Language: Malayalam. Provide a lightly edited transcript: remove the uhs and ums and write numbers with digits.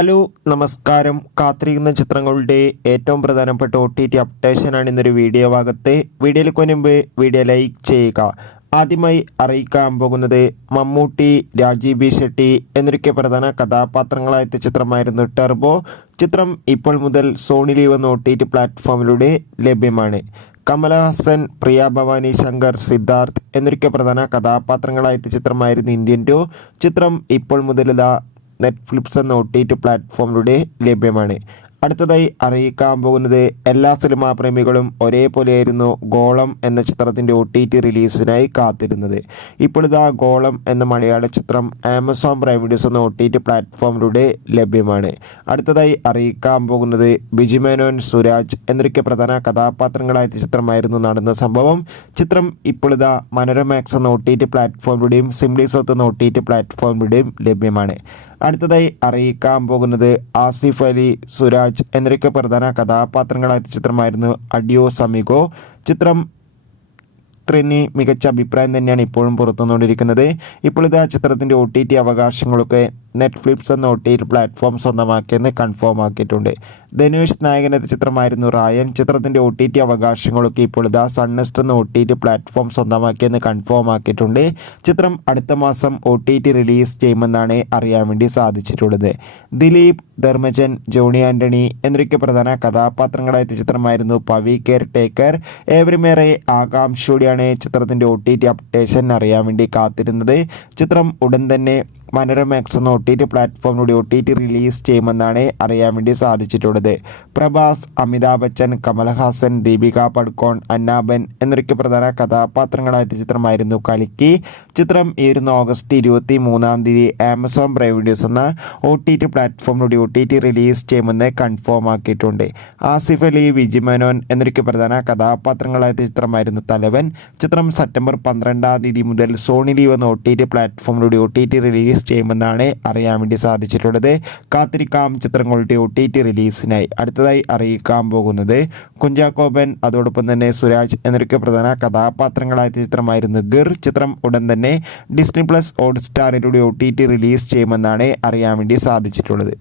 ഹലോ നമസ്കാരം. കാത്തിരിക്കുന്ന ചിത്രങ്ങളുടെ ഏറ്റവും പ്രധാനപ്പെട്ട OTT അപ്ഡേഷനാണ് ഇന്നൊരു വീഡിയോ ഭാഗത്ത്. വീഡിയോയിലേക്ക് മുൻപ് വീഡിയോ ലൈക്ക് ചെയ്യുക. ആദ്യമായി അറിയിക്കാൻ പോകുന്നത് മമ്മൂട്ടി, രാജീവ് ബി ഷെട്ടി എന്നൊക്കെ പ്രധാന കഥാപാത്രങ്ങളായ ചിത്രമായിരുന്നു ടർബോ. ചിത്രം ഇപ്പോൾ മുതൽ സോണി ലീവ് എന്ന OTT പ്ലാറ്റ്ഫോമിലൂടെ ലഭ്യമാണ്. കമലഹാസൻ, പ്രിയ ഭവാനി ശങ്കർ, സിദ്ധാർത്ഥ് എന്നൊക്കെ പ്രധാന കഥാപാത്രങ്ങളായ ചിത്രമായിരുന്നു ഇന്ത്യൻ 2. ചിത്രം ഇപ്പോൾ മുതൽ നെറ്റ്ഫ്ലിക്സ് എന്ന OTT പ്ലാറ്റ്ഫോമിലൂടെ ലഭ്യമാണ്. അടുത്തതായി അറിയിക്കാൻ പോകുന്നത് എല്ലാ സിനിമാ പ്രേമികളും ഒരേപോലെയായിരുന്നു ഗോളം എന്ന ചിത്രത്തിൻ്റെ OTT റിലീസിനായി കാത്തിരുന്നത്. ഇപ്പോൾ ഗോളം എന്ന മലയാള ചിത്രം ആമസോൺ പ്രൈം വീഡിയോസ് എന്ന OTT പ്ലാറ്റ്ഫോമിലൂടെ ലഭ്യമാണ്. അടുത്തതായി അറിയിക്കാൻ പോകുന്നത് ബിജു മേനോൻ, സുരാജ് എന്നൊക്കെ പ്രധാന കഥാപാത്രങ്ങളായ ചിത്രമായിരുന്നു നടന്ന സംഭവം. ചിത്രം ഇപ്പോൾ മനോരമാക്സ് എന്ന OTT പ്ലാറ്റ്ഫോമിലൂടെയും സിംപ്ലി സൗത്ത് എന്ന OTT പ്ലാറ്റ്ഫോമിലൂടെയും ലഭ്യമാണ്. അടുത്തതായി അറിയിക്കാൻ പോകുന്നത് ആസിഫ് അലി, സുരാജ് എന്നൊക്കെ പ്രധാന കഥാപാത്രങ്ങളായ ചിത്രമായിരുന്നു അഡിയോസ് അമിഗോ. ചിത്രം മികച്ച അഭിപ്രായം തന്നെയാണ് ഇപ്പോഴും പുറത്തുവന്നുകൊണ്ടിരിക്കുന്നത്. ഇപ്പോൾ ചിത്രത്തിൻ്റെ OTT അവകാശങ്ങളൊക്കെ നെറ്റ്ഫ്ലിക്സ് എന്ന OTT പ്ലാറ്റ്ഫോം സ്വന്തമാക്കിയെന്ന് കൺഫേം ആക്കിയിട്ടുണ്ട്. ധനുഷ് നായകനെന്ന ചിത്രമായിരുന്നു റായൻ. ചിത്രത്തിൻ്റെ OTT അവകാശങ്ങളൊക്കെ ഇപ്പോൾ സൺനെസ്റ്റ് എന്ന OTT പ്ലാറ്റ്ഫോം സ്വന്തമാക്കിയെന്ന് കൺഫേം ആക്കിയിട്ടുണ്ട്. ചിത്രം അടുത്ത മാസം OTT റിലീസ് ചെയ്യുമെന്നാണ് അറിയാൻ വേണ്ടി സാധിച്ചിട്ടുള്ളത്. ദിലീപ്, ധർമ്മജൻ, ജോണി ആൻ്റണി എന്നൊക്കെ പ്രധാന കഥാപാത്രങ്ങളായ ചിത്രമായിരുന്നു പവി കെയർ ടേക്കർ. ഏവരുമേറെ ആകാംക്ഷയോടെയാണ് ചിത്രത്തിൻ്റെ OTT അപ്ഡേഷൻ അറിയാൻ വേണ്ടി കാത്തിരുന്നത്. ചിത്രം ഉടൻ തന്നെ മനോരമാക്സ് എന്ന OTT പ്ലാറ്റ്ഫോമിലൂടെ OTT റിലീസ് ചെയ്യുമെന്നാണ് അറിയാൻ വേണ്ടി സാധിച്ചിട്ടുള്ളത്. പ്രഭാസ്, അമിതാഭ് ബച്ചൻ, കമൽഹാസൻ, ദീപിക പടുക്കോൺ, അന്നാബൻ എന്നൊക്കെ പ്രധാന കഥാപാത്രങ്ങളായ ചിത്രമായിരുന്നു കലിക്കി. ചിത്രം ഓഗസ്റ്റ് 23 ആമസോൺ പ്രൈം വീഡിയോസ് എന്ന OTT പ്ലാറ്റ്ഫോമിലൂടെ OTT റിലീസ് ചെയ്യുമെന്ന് കൺഫേം ആക്കിയിട്ടുണ്ട്. ആസിഫ് അലി, ബിജു മേനോൻ എന്നൊക്കെ പ്രധാന കഥാപാത്രങ്ങളായ ചിത്രമായിരുന്നു തലവൻ. ചിത്രം സെപ്റ്റംബർ 12 മുതൽ സോണി ലീവ് എന്ന OTT പ്ലാറ്റ്ഫോമിലൂടെ OTT റിലീസ് ചെയ്യുമെന്നാണ് അറിയാൻ വേണ്ടി സാധിച്ചിട്ടുള്ളത്. കാത്തിരിക്കാം ചിത്രങ്ങളുടെ OTT റിലീസിനായി. അടുത്തതായി അറിയിക്കാൻ പോകുന്നത് കുഞ്ചാക്കോബൻ, അതോടൊപ്പം തന്നെ സുരാജ് എന്നൊക്കെ പ്രധാന കഥാപാത്രങ്ങളായ ചിത്രമായിരുന്നു ഗിർ. ചിത്രം ഉടൻ തന്നെ ഡിസ്നി+ ഹോട്ട്സ്റ്റാറിലൂടെ OTT റിലീസ് ചെയ്യുമെന്നാണ് അറിയാൻ വേണ്ടി സാധിച്ചിട്ടുള്ളത്.